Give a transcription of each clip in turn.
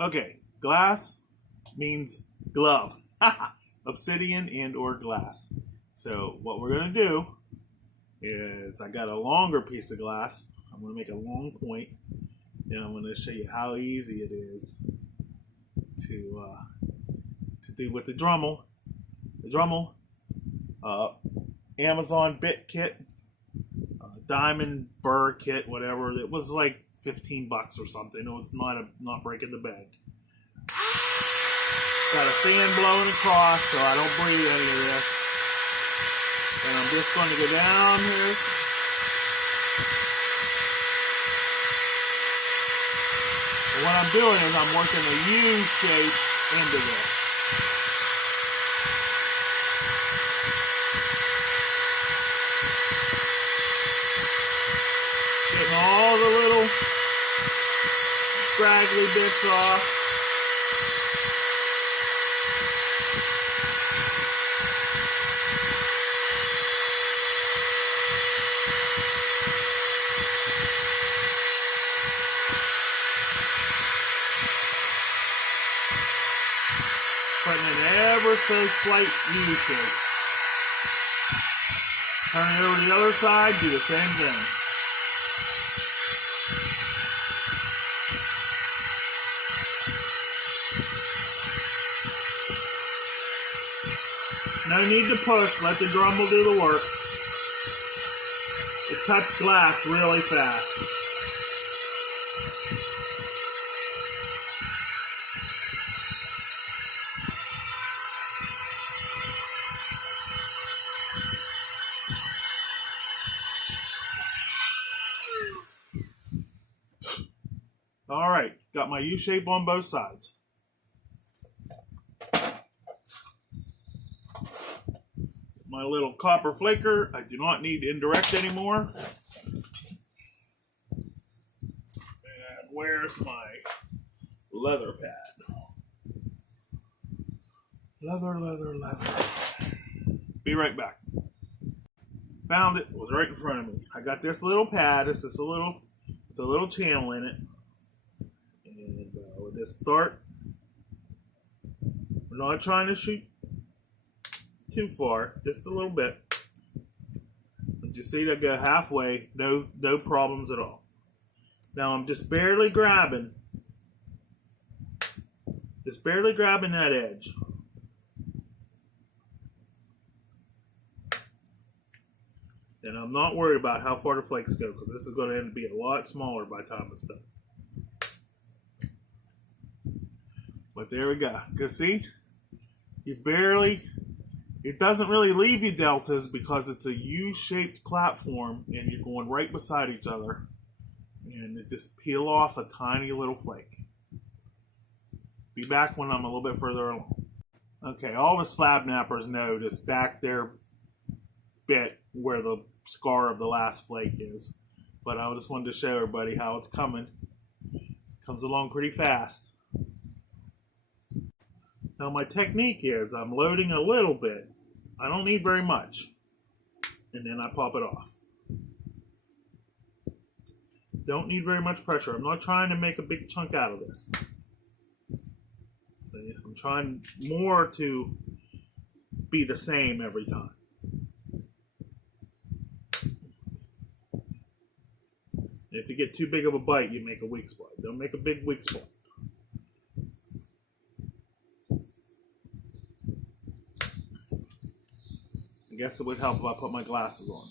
Okay, glass means glove. Obsidian and or glass. So what we're going to do is I got a longer piece of glass. I'm going to make a long point, and I'm going to show you how easy it is to do with the dremel. The dremel, Amazon bit kit, diamond burr kit, whatever. It was like $15 or something. No, it's not breaking the bank. Got a fan blowing across so I don't breathe any of this. And I'm just going to go down here. And what I'm doing is I'm working a U shape into this. Getting all the little scraggly bits off. Putting an ever so slight U shape. Turn it over to the other side, do the same thing. No need to push, let the dremel do the work. It cuts glass really fast. Alright, got my U shape on both sides. My little copper flaker, I do not need indirect anymore. And where's my leather pad? Leather. Be right back. Found it, was right in front of me. I got this little pad, it's just the little channel in it. And we'll just start. We're not trying to shoot too far, just a little bit. But you see that go halfway, no problems at all. Now I'm just barely grabbing that edge. And I'm not worried about how far the flakes go, because this is going to end up being a lot smaller by the time it's done. But there we go. Because see, it doesn't really leave you deltas because it's a U-shaped platform and you're going right beside each other. And it just peel off a tiny little flake. Be back when I'm a little bit further along. Okay, all the slab nappers know to stack their bit where the scar of the last flake is. But I just wanted to show everybody how it's coming. Comes along pretty fast. Now my technique is I'm loading a little bit. I don't need very much. And then I pop it off. Don't need very much pressure. I'm not trying to make a big chunk out of this. I'm trying more to be the same every time. If you get too big of a bite, you make a weak spot. Don't make a big weak spot. I guess it would help if I put my glasses on.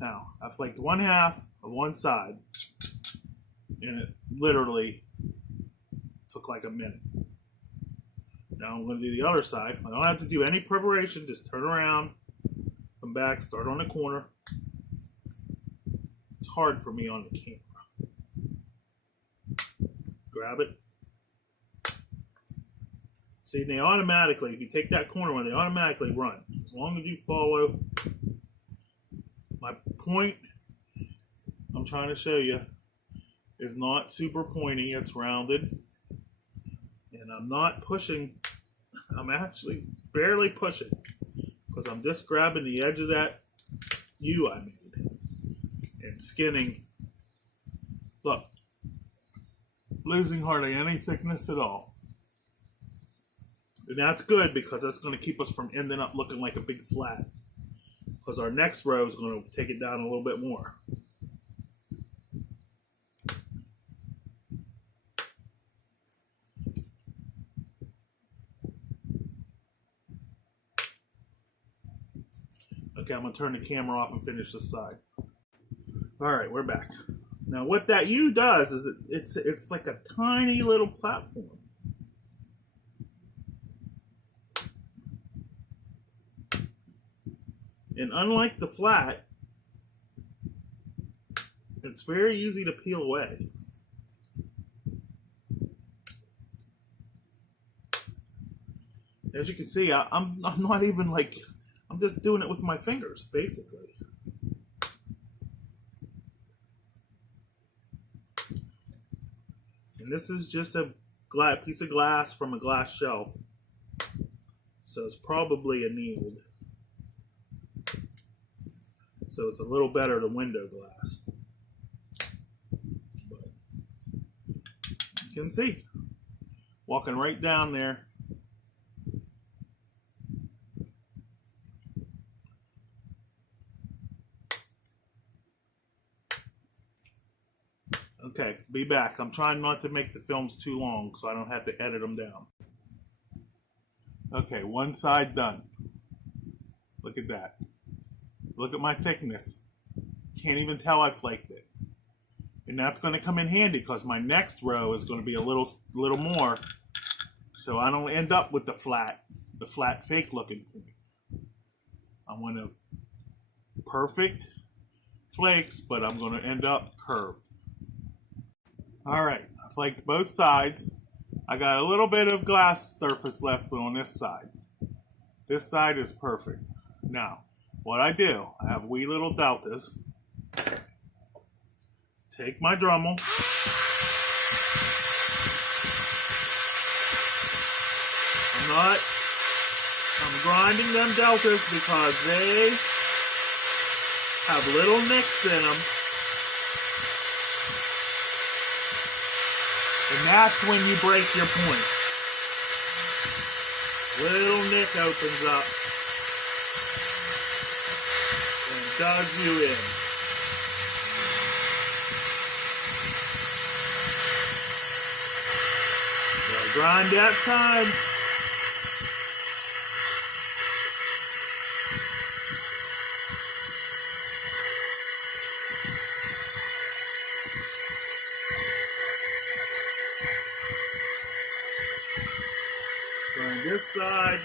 Now, I flaked one half of one side, and it literally took like a minute. Now I'm going to do the other side. I don't have to do any preparation, just turn around, come back, start on the corner. It's hard for me on the camera. Grab it. See, they automatically, if you take that corner one, they automatically run. As long as you follow my point, I'm trying to show you, is not super pointy, it's rounded. And I'm not pushing, I'm actually barely pushing, because I'm just grabbing the edge of that U I made and skinning. Look, losing hardly any thickness at all. And that's good because that's going to keep us from ending up looking like a big flat. Because our next row is going to take it down a little bit more. Okay, I'm going to turn the camera off and finish this side. Alright, we're back. Now what that U does is it's like a tiny little platform. And unlike the flat, it's very easy to peel away. As you can see, I'm not even like, I'm just doing it with my fingers, basically. And this is just a piece of glass from a glass shelf. So it's probably annealed. So it's a little better than window glass. But you can see, walking right down there. Okay, be back. I'm trying not to make the films too long so I don't have to edit them down. Okay, one side done. Look at that. Look at my thickness. Can't even tell I flaked it. And that's going to come in handy because my next row is going to be a little more. So I don't end up with the flat fake looking point. I want to perfect flakes, but I'm going to end up curved. Alright, I flaked both sides. I got a little bit of glass surface left on this side. This side is perfect. Now, what I do, I have wee little deltas. Take my dremel. I'm grinding them deltas because they have little nicks in them. And that's when you break your point. Little nick opens up and does you in. Gotta grind that time. Grind this side.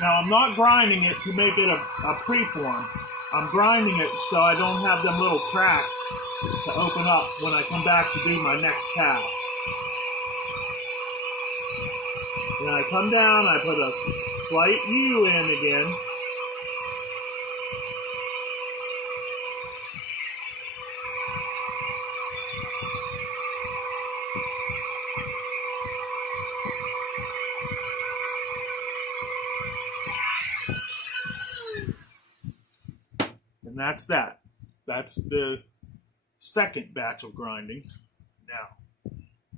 Now I'm not grinding it to make it a preform. I'm grinding it so I don't have them little cracks to open up when I come back to do my next pass. Then I come down, I put a slight U in again. And that's that. That's the second batch of grinding. Now,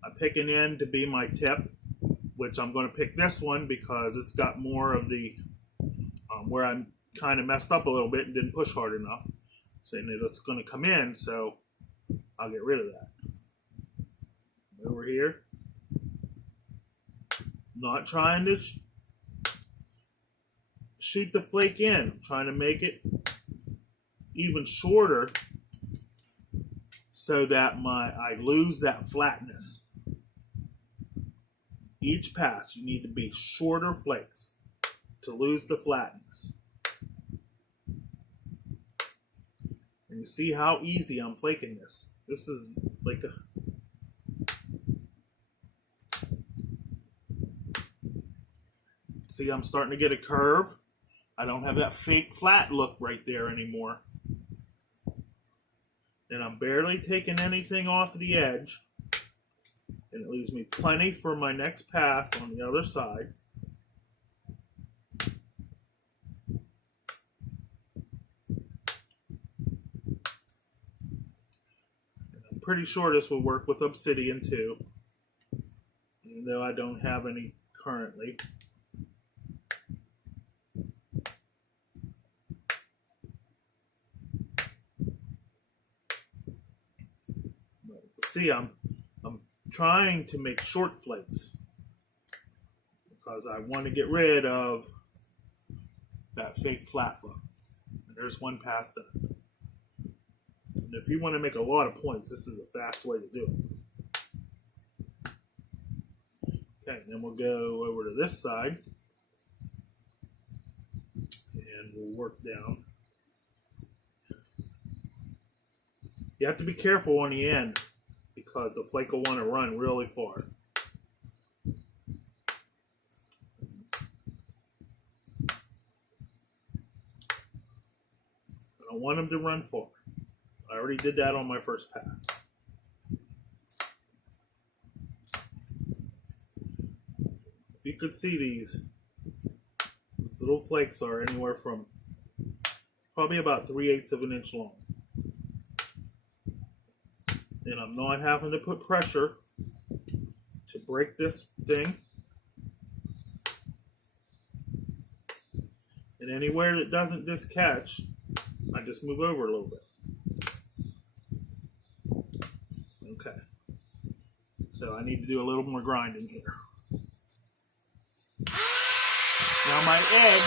I'm picking in to be my tip, which I'm going to pick this one because it's got more of the, where I'm kind of messed up a little bit and didn't push hard enough. Saying that it's going to come in, so I'll get rid of that. Over here. not trying to shoot the flake in. I'm trying to make it even shorter so that I lose that flatness. Each pass, you need to be shorter flakes to lose the flatness. And you see how easy I'm flaking this. This is like a... See, I'm starting to get a curve. I don't have that fake flat look right there anymore. And I'm barely taking anything off the edge. And it leaves me plenty for my next pass on the other side. And I'm pretty sure this will work with obsidian too, even though I don't have any currently. See, I'm trying to make short flakes because I want to get rid of that fake flat look. And there's one pass done. And if you want to make a lot of points, this is a fast way to do it. Okay, then we'll go over to this side and we'll work down. You have to be careful on the end, because the flake will want to run really far. I don't want them to run far. I already did that on my first pass. If you could see these little flakes are anywhere from probably about 3/8 of an inch long. And I'm not having to put pressure to break this thing. And anywhere that doesn't this catch, I just move over a little bit. Okay. So I need to do a little more grinding here. Now my egg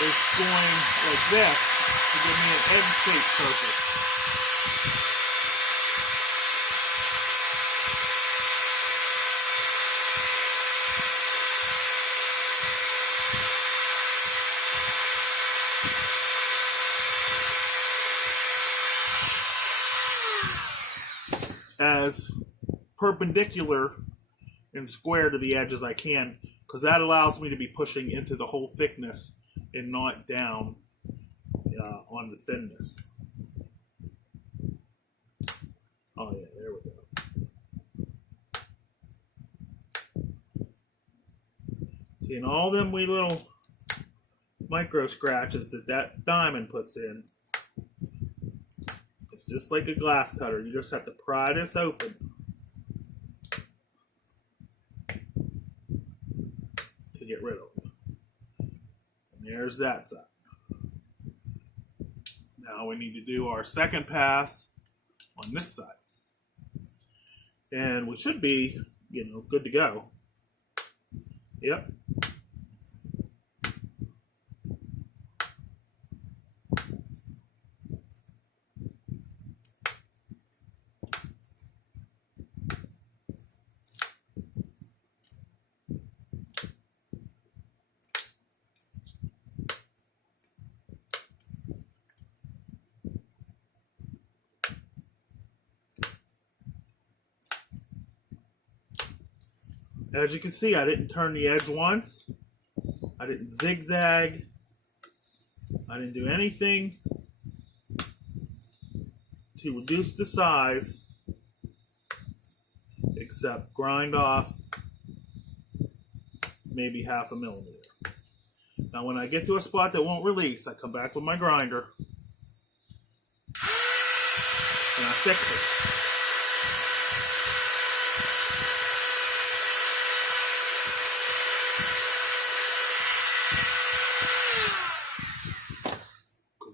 is going like this to give me an egg-shaped surface. As perpendicular and square to the edge as I can, because that allows me to be pushing into the whole thickness and not down on the thinness. Oh yeah, there we go. See, and all them wee little micro scratches that diamond puts in, it's just like a glass cutter. You just have to pry this open to get rid of them. And there's that side. Now we need to do our second pass on this side. And we should be, good to go. Yep. As you can see, I didn't turn the edge once. I didn't zigzag. I didn't do anything to reduce the size except grind off maybe 1/2 millimeter. Now when I get to a spot that won't release, I come back with my grinder and I fix it.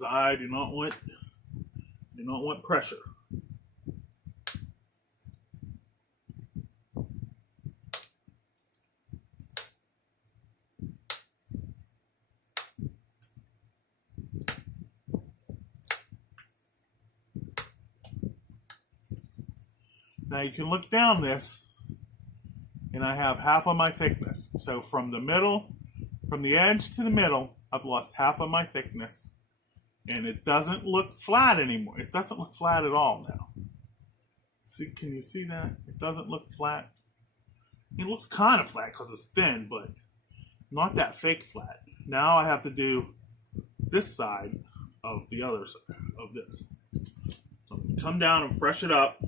I do not want pressure. Now you can look down this, and I have half of my thickness. So from the edge to the middle, I've lost half of my thickness. And it doesn't look flat anymore. It doesn't look flat at all now. See, can you see that? It doesn't look flat. It looks kind of flat because it's thin, but not that fake flat. Now I have to do this side of the other side of this. So come down and fresh it up.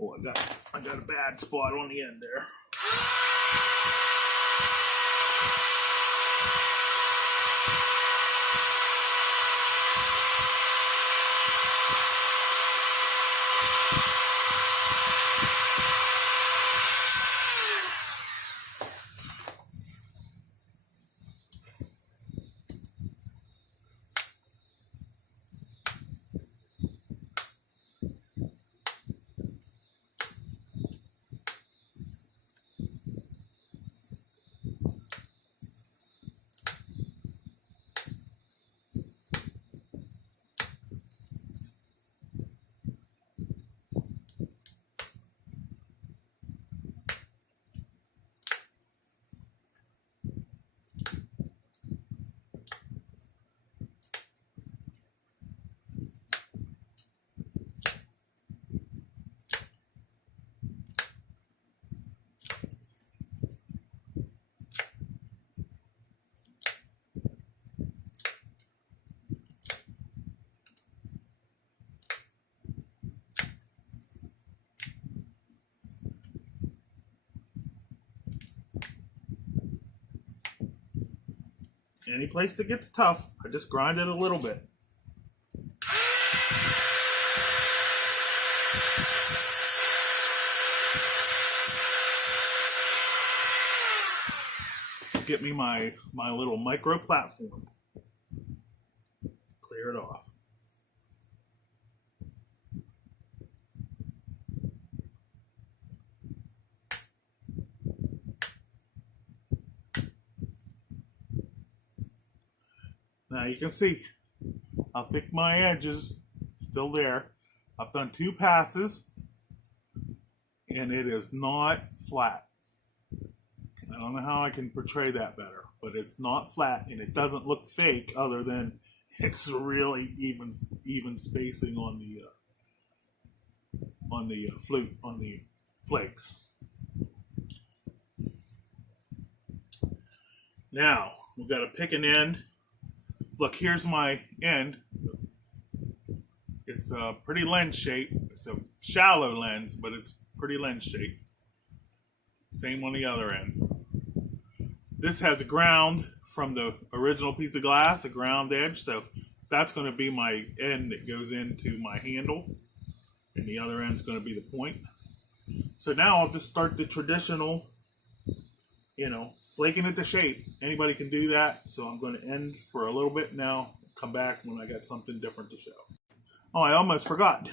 Oh, I got a bad spot on the end there. Any place that gets tough, I just grind it a little bit. Get me my little micro platform. Clear it off. Now you can see how thick my edge is, still there. I've done 2 passes and it is not flat. I don't know how I can portray that better, but it's not flat and it doesn't look fake other than it's really even spacing on the flakes. Now we've got to pick an end. Look, here's my end. It's a pretty lens shape. It's a shallow lens, but it's pretty lens shape. Same on the other end. This has a ground from the original piece of glass, a ground edge. So that's going to be my end that goes into my handle. And the other end's going to be the point. So now I'll just start the traditional, flaking it to shape. Anybody can do that. So I'm going to end for a little bit now. Come back when I got something different to show. Oh, I almost forgot.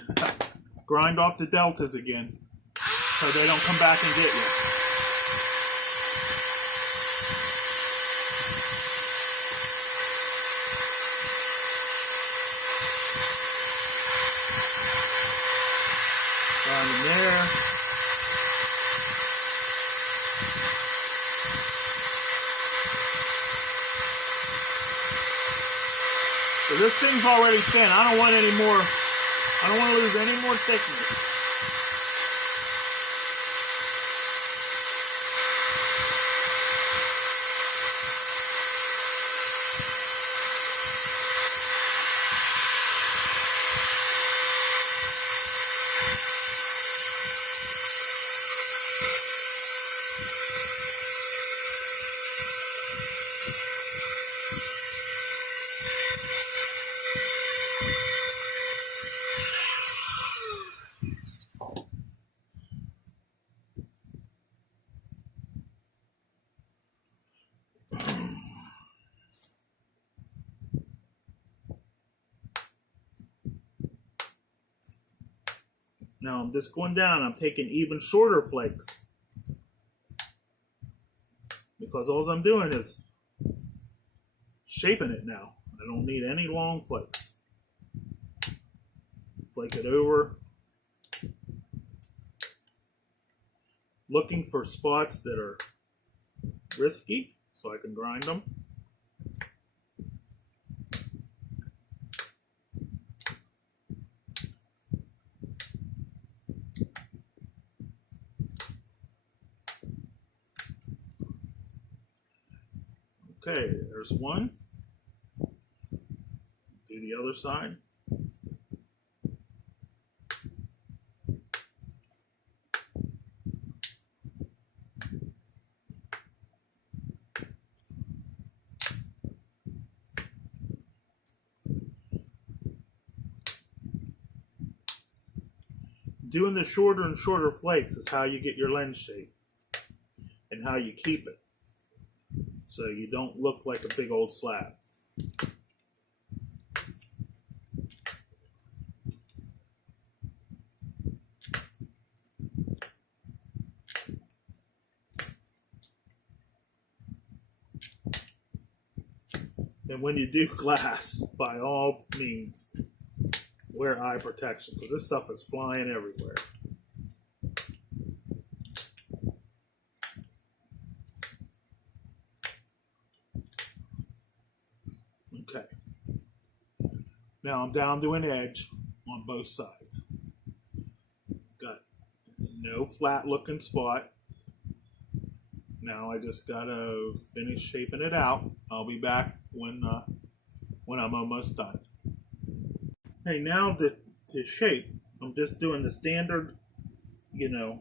Grind off the deltas again so they don't come back and get you. Grind them there. So this thing's already thin. I don't want any more. I don't want to lose any more thickness. Now I'm just going down. I'm taking even shorter flakes because all I'm doing is shaping it now. I don't need any long flakes. Flake it over. Looking for spots that are risky so I can grind them. Okay, there's one. Do the other side. Doing the shorter and shorter flakes is how you get your lens shape and how you keep it so you don't look like a big old slab. And when you do glass, by all means, wear eye protection because this stuff is flying everywhere. Okay. Now I'm down to an edge on both sides. Got no flat looking spot. Now I just gotta finish shaping it out. I'll be back when I'm almost done. Okay, now to shape, I'm just doing the standard,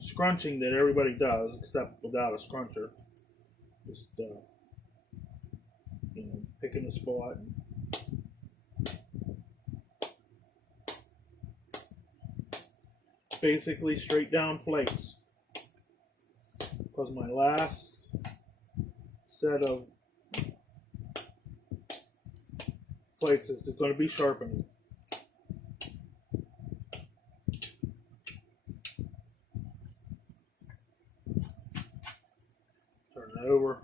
scrunching that everybody does, except without a scruncher. Just picking a spot. Basically straight down flakes. Because my last set of flakes is going to be sharpened. Turn it over.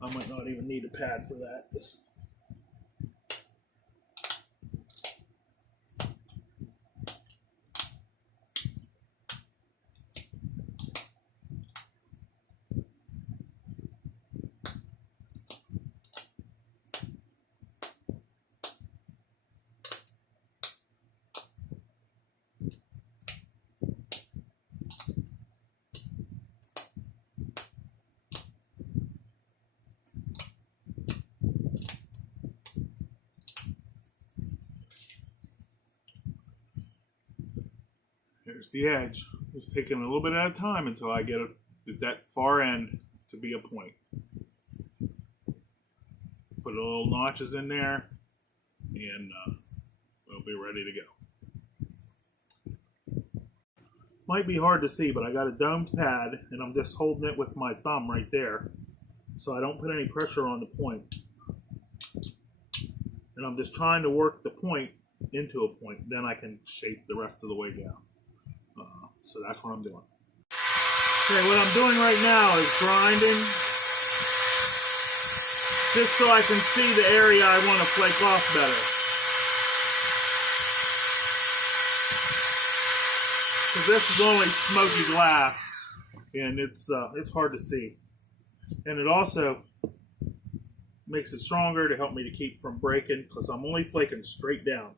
I might not even need a pad for that. There's the edge. It's taking a little bit at a time until I get that far end to be a point. Put a little notches in there, and we'll be ready to go. Might be hard to see, but I got a domed pad, and I'm just holding it with my thumb right there, so I don't put any pressure on the point. And I'm just trying to work the point into a point. Then I can shape the rest of the way down. So that's what I'm doing. Okay, what I'm doing right now is grinding, just so I can see the area I want to flake off better. Because this is only smoky glass, and it's hard to see. And it also makes it stronger to help me to keep from breaking, because I'm only flaking straight down.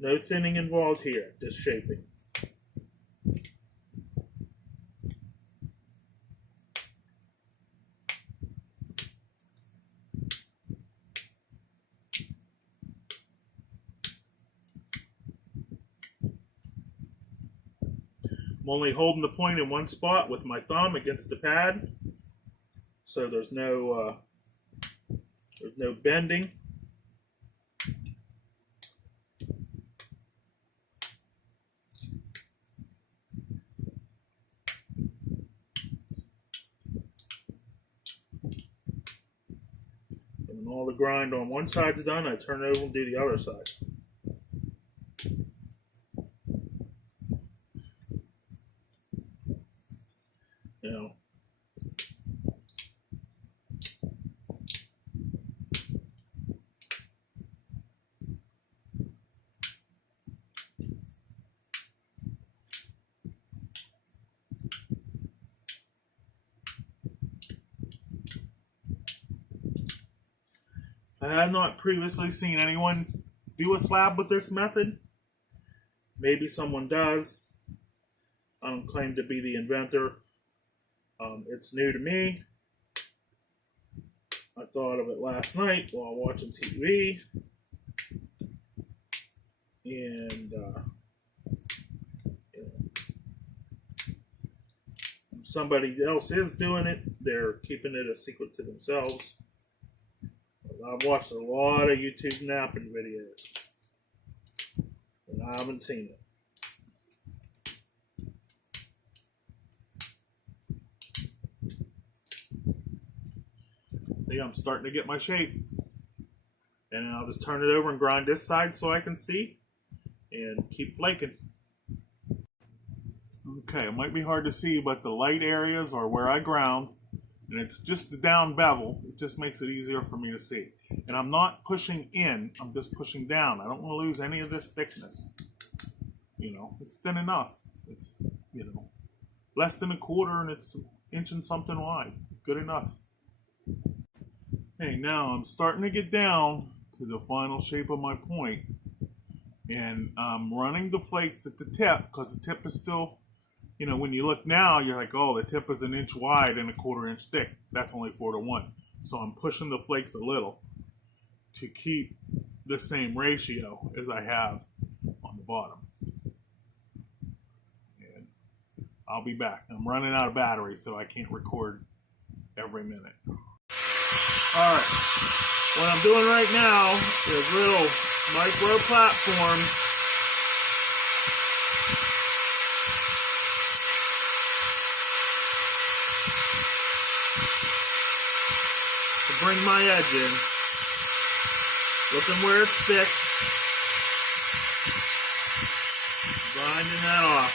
No thinning involved here, just shaping. I'm only holding the point in one spot with my thumb against the pad, so there's no bending. When all the grind on one side's done, I turn it over and do the other side. You know. I had not previously seen anyone do a slab with this method. Maybe someone does. I don't claim to be the inventor. It's new to me. I thought of it last night while watching TV. And somebody else is doing it. They're keeping it a secret to themselves. I've watched a lot of YouTube napping videos, and I haven't seen it. See, I'm starting to get my shape. And then I'll just turn it over and grind this side so I can see and keep flaking. Okay, it might be hard to see, but the light areas are where I ground. And it's just the down bevel. It just makes it easier for me to see. And I'm not pushing in, I'm just pushing down. I don't want to lose any of this thickness. You know, it's thin enough. It's, you know, less than a quarter and it's 1 inch and something wide. Good enough. Okay, now I'm starting to get down to the final shape of my point. And I'm running the flakes at the tip because the tip is still, you know, when you look now, you're like, oh, the tip is 1 inch wide and a 1/4 inch thick. That's only 4:1. So I'm pushing the flakes a little to keep the same ratio as I have on the bottom. And I'll be back. I'm running out of battery, so I can't record every minute. All right. What I'm doing right now is little micro platforms to bring my edge in. Looking where it's thick. Grinding that off.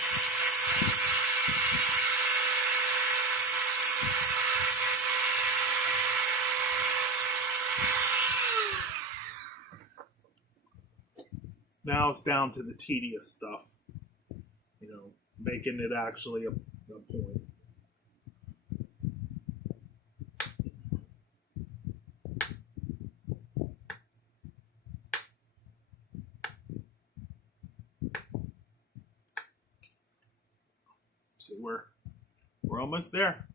Now it's down to the tedious stuff. You know, making it actually a point. See, we're almost there.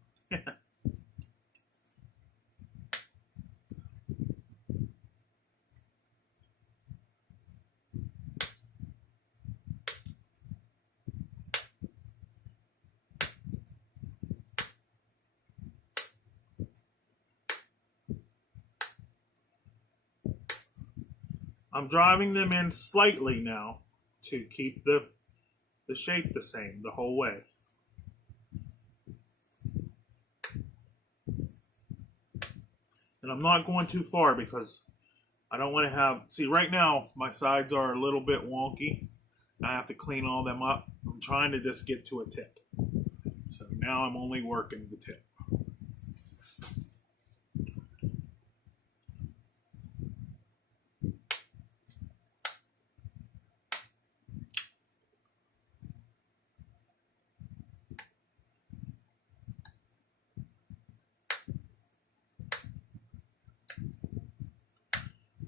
I'm driving them in slightly now to keep the shape the same the whole way. And I'm not going too far because I don't want to have, see right now my sides are a little bit wonky. I have to clean all them up. I'm trying to just get to a tip. So now I'm only working the tip.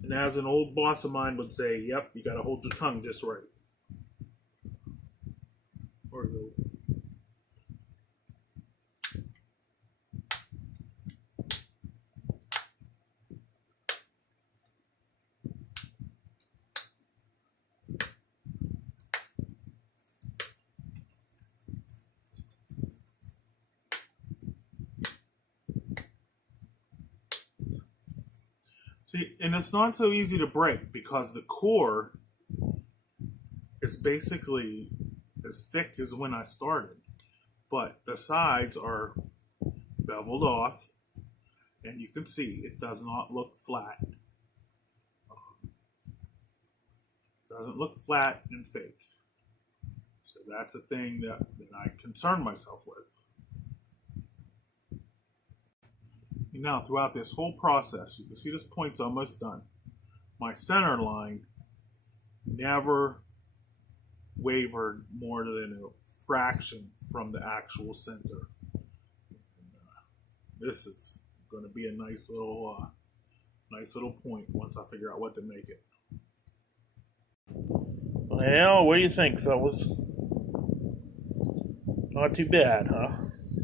And as an old boss of mine would say, yep, you got to hold your tongue just right. Or you'll... See, and it's not so easy to break because the core is basically as thick as when I started. But the sides are beveled off And you can see it does not look flat. Doesn't look flat and fake. So that's a thing that I concern myself with. Now, throughout this whole process, you can see this point's almost done. My center line never wavered more than a fraction from the actual center. This is going to be a nice little point once I figure out what to make it. Well, what do you think, fellas? Not too bad, huh?